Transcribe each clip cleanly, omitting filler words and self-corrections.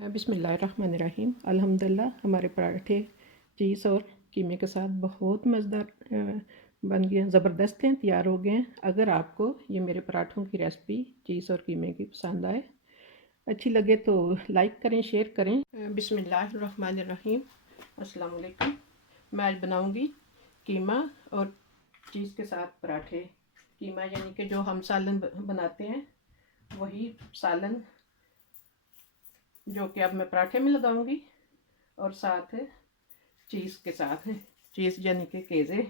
बिस्मिल्लाहिर्रहमानिर्रहीम। अल्हम्दुलिल्लाह हमारे पराठे चीज़ और कीमे के साथ बहुत मज़ेदार बन गए हैं, ज़बरदस्त हैं, तैयार हो गए हैं। अगर आपको ये मेरे पराठों की रेसिपी चीज़ और कीमे की पसंद आए, अच्छी लगे तो लाइक करें, शेयर करें। बिस्मिल्लाहिर्रहमानिर्रहीम। अस्सलाम वालेकुम। मैं आज बनाऊंगी कीमा और चीज़ के साथ पराठे। कीमा यानी कि जो हम सालन बनाते हैं, वही सालन जो कि अब मैं पराठे में लगाऊंगी, और साथ चीज़ के साथ चीज़ यानी कि केज़े।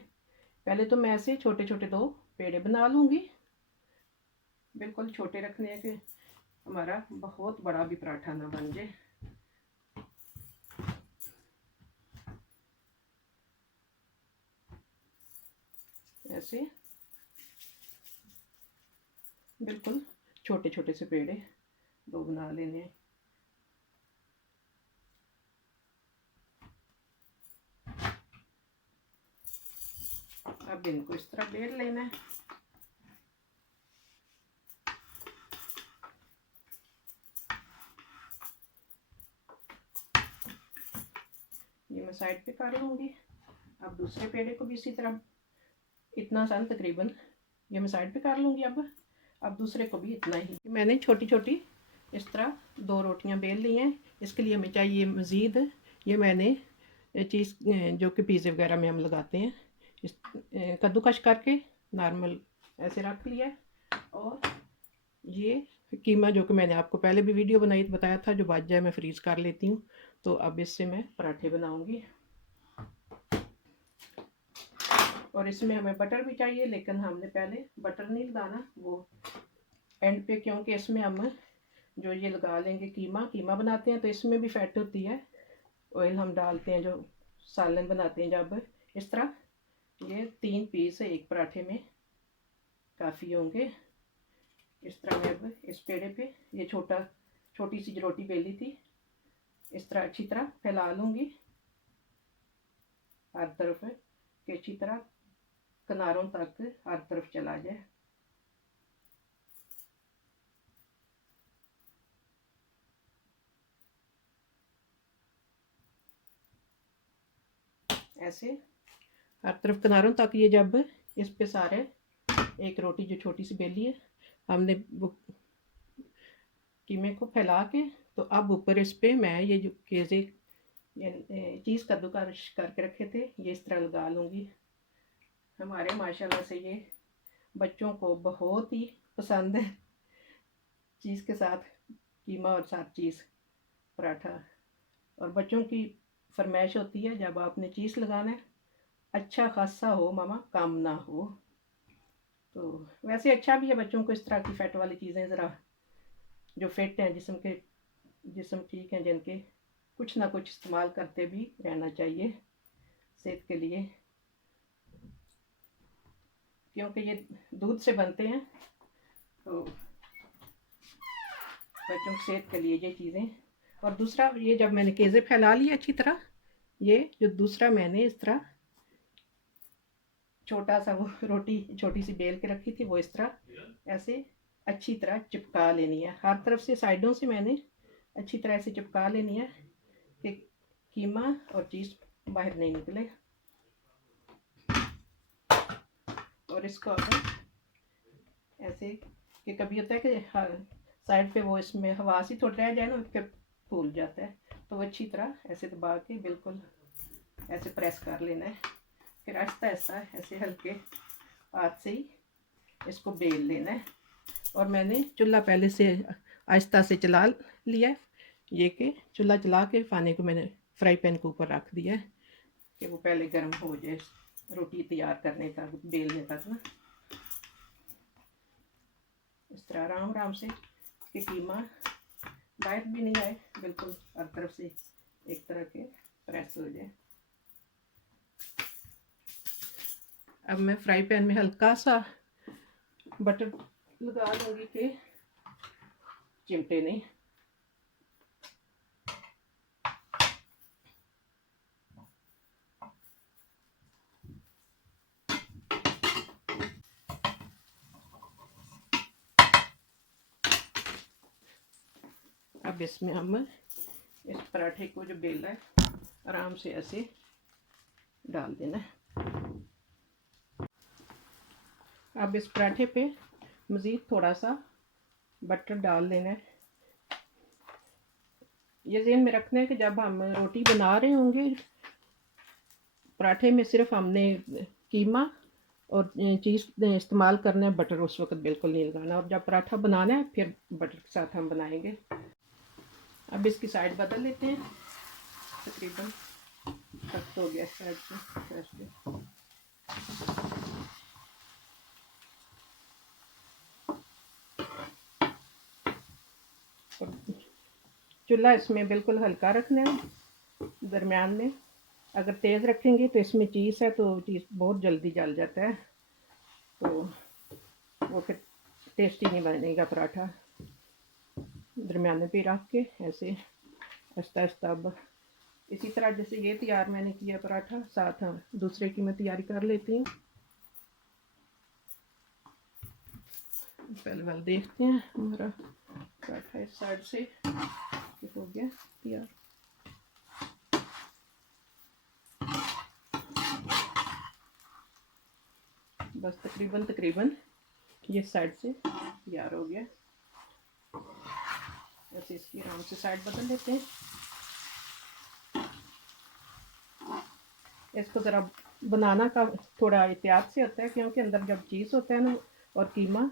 पहले तो मैं ऐसे छोटे छोटे दो पेड़े बना लूँगी, बिल्कुल छोटे रखने हैं कि हमारा बहुत बड़ा भी पराठा ना बन जाए। ऐसे बिल्कुल छोटे छोटे से पेड़े दो बना लेने हैं। अब इनको इस तरह बेल लेना है। ये मैं साइड पे कर लूँगी। अब दूसरे पेड़े को भी इसी तरह इतना सा तकरीबन ये मैं साइड पे कर लूँगी। अब दूसरे को भी इतना ही मैंने छोटी छोटी इस तरह दो रोटियां बेल ली हैं। इसके लिए हमें चाहिए मज़ीद, ये मैंने चीज़ जो कि पिज़्ज़े वगैरह में हम लगाते हैं, इस कद्दूकश करके नॉर्मल ऐसे रख लिया। और ये कीमा जो कि मैंने आपको पहले भी वीडियो बनाई तो बताया था, जो बच जाए मैं फ्रीज़ कर लेती हूँ। तो अब इससे मैं पराठे बनाऊँगी। और इसमें हमें बटर भी चाहिए, लेकिन हमने पहले बटर नहीं लगाना, वो एंड पे, क्योंकि इसमें हम जो ये लगा लेंगे कीमा बनाते हैं तो इसमें भी फैट होती है। ऑयल हम डालते हैं जो सालन बनाते हैं, जब इस तरह ये 3 पीस एक पराठे में काफ़ी होंगे। इस तरह मैं अब इस पेड़े पे ये छोटी सी जो रोटी बेली थी, इस तरह अच्छी तरह फैला लूँगी हर तरफ, कि अच्छी तरह किनारों तक हर तरफ चला जाए। ऐसे हर तरफ किनारों तक ये जब इस पे सारे एक रोटी जो छोटी सी बेली है हमने कीमे को फैला के, तो अब ऊपर इस पे मैं ये जो केज़े चीज़ कद्दूकस करके रखे थे ये इस तरह लगा लूँगी। हमारे माशाल्लाह से ये बच्चों को बहुत ही पसंद है, चीज़ के साथ कीमा और साथ चीज़ पराठा। और बच्चों की फरमाइश होती है जब आपने चीज़ लगाना है अच्छा खासा हो मामा, कम ना हो। तो वैसे अच्छा भी है बच्चों को इस तरह की फैट वाली चीज़ें, ज़रा जो फिट हैं जिस्म ठीक हैं जिनके, कुछ ना कुछ इस्तेमाल करते भी रहना चाहिए सेहत के लिए, क्योंकि ये दूध से बनते हैं। तो बच्चों की सेहत के लिए ये चीज़ें। और दूसरा, ये जब मैंने केज़े फैला लिए अच्छी तरह, ये जो दूसरा मैंने इस तरह छोटा सा वो रोटी छोटी सी बेल के रखी थी, वो इस तरह ऐसे अच्छी तरह चिपका लेनी है। हर तरफ से साइडों से मैंने अच्छी तरह से चिपका लेनी है कि कीमा और चीज़ बाहर नहीं निकले। और इसको ऐसे कि कभी होता है कि साइड पे वो इसमें हवा सी थोड़ी रह जाए ना, फिर फूल जाता है। तो वो अच्छी तरह ऐसे दबा के बिल्कुल ऐसे प्रेस कर लेना है। फिर आहिस्ता आहिस्ता ऐसे हल्के हाथ से ही इसको बेल लेना है। और मैंने चूल्हा पहले से आहिस्ता से चला लिया, ये कि चूल्हा चला के पानी को मैंने फ्राई पैन के ऊपर रख दिया है कि वो पहले गर्म हो जाए रोटी तैयार करने तक, बेलने तक ना। इस तरह आराम आराम से कि कीमा बाहर भी नहीं आए, बिल्कुल हर तरफ से एक तरह के प्रेस हो जाए। अब मैं फ्राई पैन में हल्का सा बटर लगा लूँगी कि चिमटे नहीं। अब इसमें हम इस पराठे को जो बेला है आराम से ऐसे डाल देना है। अब इस पराठे पे मज़ीद थोड़ा सा बटर डाल देना है। ये ज़हन में रखना है कि जब हम रोटी बना रहे होंगे पराठे में सिर्फ हमने कीमा और चीज़ इस्तेमाल करना है, बटर उस वक्त बिल्कुल नहीं लगाना। और जब पराठा बनाना है फिर बटर के साथ हम बनाएंगे। अब इसकी साइड बदल लेते हैं। तकरीबन सख्त हो गया साइड से। और चूल्हा इसमें बिल्कुल हल्का रखना है, दरमियान में। अगर तेज़ रखेंगे तो इसमें चीज़ है तो चीज़ बहुत जल्दी जल जाता है, तो वो फिर टेस्टी नहीं बनेगा पराठा। दरमियाने पे रख के ऐसे आहिस्ता आहिस्ता। अब इसी तरह जैसे ये तैयार मैंने किया पराठा, साथ हम दूसरे की मैं तैयारी कर लेती हूँ। पहले देखते हैं हमारा पराठा इस साइड से हो गया तैयार। बस तकरीबन ये साइड से तैयार हो गया। ऐसे इसकी आराम से साइड बदल लेते हैं। इसको ज़रा बनाना का थोड़ा एहतियात से होता है, क्योंकि अंदर जब चीज़ होता है ना और कीमा,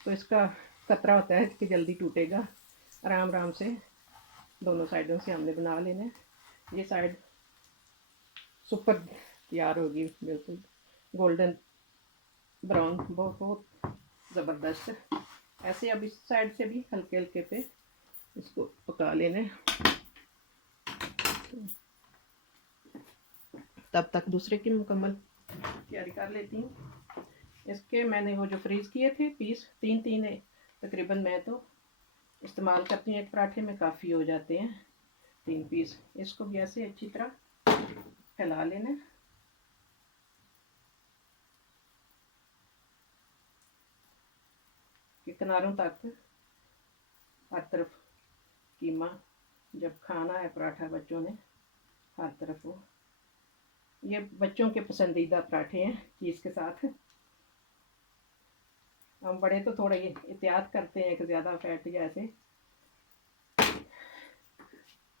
तो इसका खतरा होता है कि जल्दी टूटेगा। आराम आराम से दोनों साइडों से हमने बना लेना है। ये साइड सुपर तैयार होगी, बिल्कुल गोल्डन ब्राउन, बहुत ज़बरदस्त। ऐसे अब इस साइड से भी हल्के हल्के पे इसको पका लेना है। तब तक दूसरे की मुकम्मल तैयारी कर लेती हूँ। इसके मैंने वो जो फ्रीज़ किए थे पीस, तीन है तकरीबन, मैं तो इस्तेमाल करती हूँ। एक पराठे में काफ़ी हो जाते हैं 3 पीस। इसको भी ऐसे अच्छी तरह फैला लेना कि किनारों तक हर तरफ कीमा, जब खाना है पराठा बच्चों ने, हर तरफ हो। ये बच्चों के पसंदीदा पराठे हैं चीज़ के साथ। हम बड़े तो थोड़ा ये एहतियात करते हैं कि ज़्यादा फैट या ऐसे,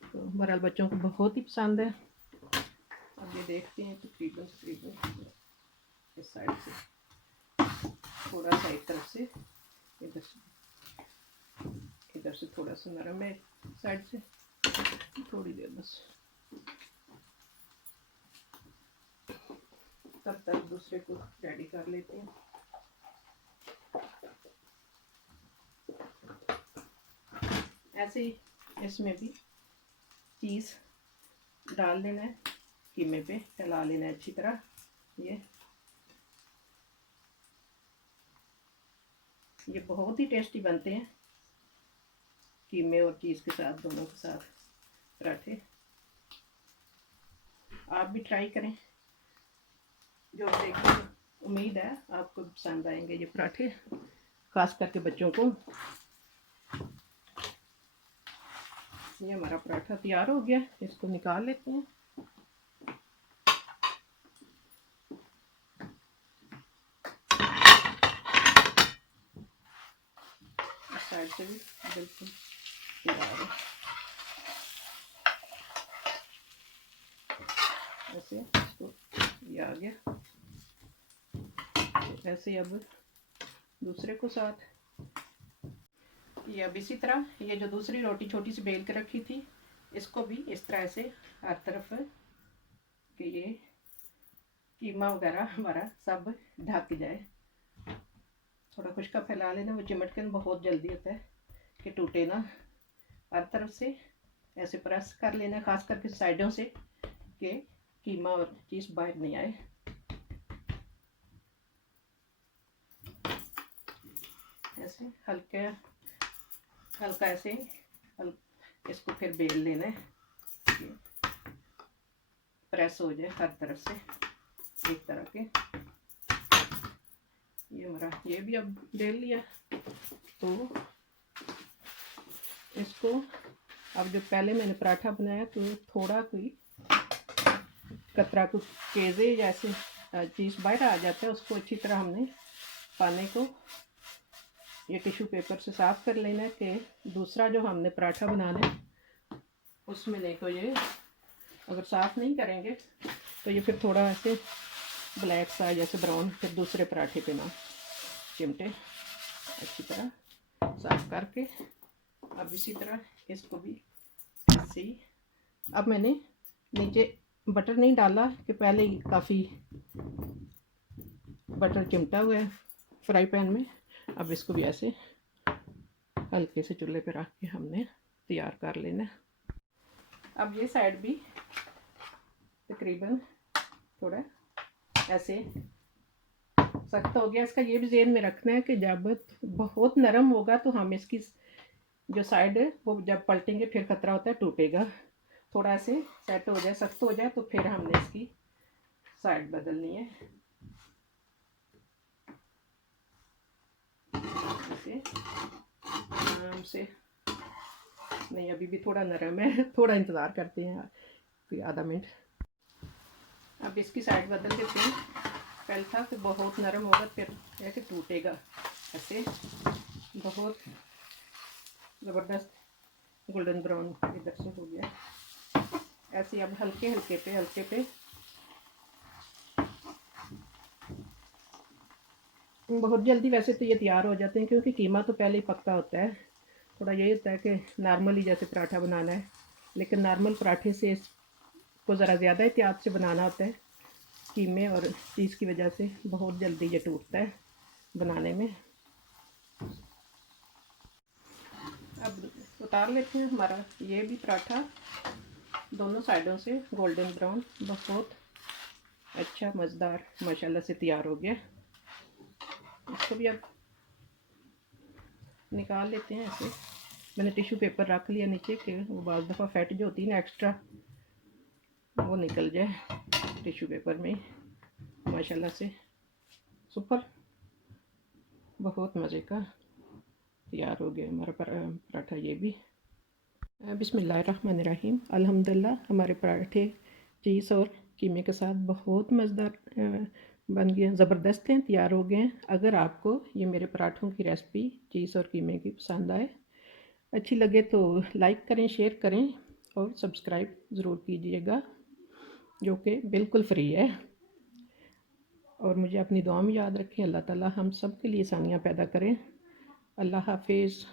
तो बहरहाल बच्चों को बहुत ही पसंद है। अब ये देखते हैं तकरीबन इस साइड से थोड़ा सा, एक तरफ से इधर से थोड़ा सा नरम है, साइड से थोड़ी देर बस। तब तक दूसरे को रेडी कर लेते हैं। ऐसे ही इसमें भी चीज़ डाल लेना है, कीमे पे फैला लेना है अच्छी तरह। ये बहुत ही टेस्टी बनते हैं कीमे और चीज़ के साथ, दोनों के साथ पराठे। आप भी ट्राई करें। जो देखिए, उम्मीद है आपको पसंद आएंगे ये पराठे, खास करके बच्चों को। ये हमारा पराठा तैयार हो गया, इसको निकाल लेते हैं। इस साइड से भी बिल्कुल तैयार है। ऐसे इसको ये आ गया। तो ऐसे अब दूसरे को साथ ये अब इसी तरह, ये जो दूसरी रोटी छोटी सी बेल के रखी थी, इसको भी इस तरह से हर तरफ कि ये कीमा वगैरह हमारा सब ढक जाए। थोड़ा खुश्का फैला लेना, वो चिमट के बहुत जल्दी होता है कि टूटे ना। हर तरफ से ऐसे प्रेस कर लेना, खास करके साइडों से, कि कीमा और चीज़ बाहर नहीं आए। ऐसे हल्का ऐसे इसको फिर बेल लेना है, प्रेस हो जाए हर तरफ से एक तरह के। ये हमारा ये भी अब बेल लिया, तो इसको अब जो पहले मैंने पराठा बनाया तो थोड़ा कोई कतरा कुछ केजे जैसे चीज़ बाहर आ जाता है, उसको अच्छी तरह हमने पानी को ये टिश्यू पेपर से साफ़ कर लेना है कि दूसरा जो हमने पराठा बनाना है उसमें नहीं तो ये अगर साफ़ नहीं करेंगे तो ये फिर थोड़ा ऐसे ब्लैक सा जैसे ब्राउन फिर दूसरे पराठे पे ना चिमटे। अच्छी तरह साफ़ करके अब इसी तरह इसको भी ऐसे ही। अब मैंने नीचे बटर नहीं डाला कि पहले ही काफ़ी बटर चिमटा हुआ है फ्राई पैन में। अब इसको भी ऐसे हल्के से चूल्हे पे रख के हमने तैयार कर लेना। अब ये साइड भी तकरीबन थोड़ा ऐसे सख्त हो गया। इसका ये भी ज़हन में रखना है कि जब बहुत नरम होगा तो हम इसकी जो साइड है वो जब पलटेंगे फिर खतरा होता है टूटेगा। थोड़ा ऐसे सेट हो जाए, सख्त हो जाए तो फिर हमने इसकी साइड बदलनी है। ऐसे आराम से, नहीं अभी भी थोड़ा नरम है, थोड़ा इंतज़ार करते हैं कोई आधा मिनट। अब इसकी साइड बदल देते हैं। पहले था कि बहुत नरम होगा फिर ऐसे टूटेगा। ऐसे बहुत ज़बरदस्त गोल्डन ब्राउन इधर से हो गया। ऐसे अब हल्के पे बहुत जल्दी वैसे तो ये तैयार हो जाते हैं क्योंकि कीमा तो पहले ही पक्का होता है। थोड़ा यही होता है कि नॉर्मली जैसे पराठा बनाना है, लेकिन नॉर्मल पराठे से इसको ज़रा ज़्यादा एहतियात से बनाना होता है। कीमे और चीज़ की वजह से बहुत जल्दी ये टूटता है बनाने में। अब उतार लेते हैं हमारा ये भी पराठा दोनों साइडों से गोल्डन ब्राउन बहुत अच्छा मज़ेदार माशाल्लाह से तैयार हो गया। इसको भी अब निकाल लेते हैं। ऐसे मैंने टिश्यू पेपर रख लिया नीचे के वो बाज़ दफ़ा फैट जो होती है ना एक्स्ट्रा वो निकल जाए टिश्यू पेपर में। माशाल्लाह से सुपर बहुत मज़े का तैयार हो गया हमारा पराठा ये भी। बिस्मिल्लाहिर्रहमानिर्रहीम। अल्हम्दुलिल्लाह हमारे पराठे चीज़ और कीमे के साथ बहुत मज़ेदार बन गए, ज़बरदस्त हैं, तैयार हो गए हैं। अगर आपको ये मेरे पराठों की रेसिपी चीज़ और कीमे की पसंद आए, अच्छी लगे तो लाइक करें, शेयर करें और सब्सक्राइब ज़रूर कीजिएगा जो कि बिल्कुल फ्री है। और मुझे अपनी दुआ में याद रखें। अल्लाह ताला हम सब के लिए आसानियाँ पैदा करें। अल्लाह हाफिज़।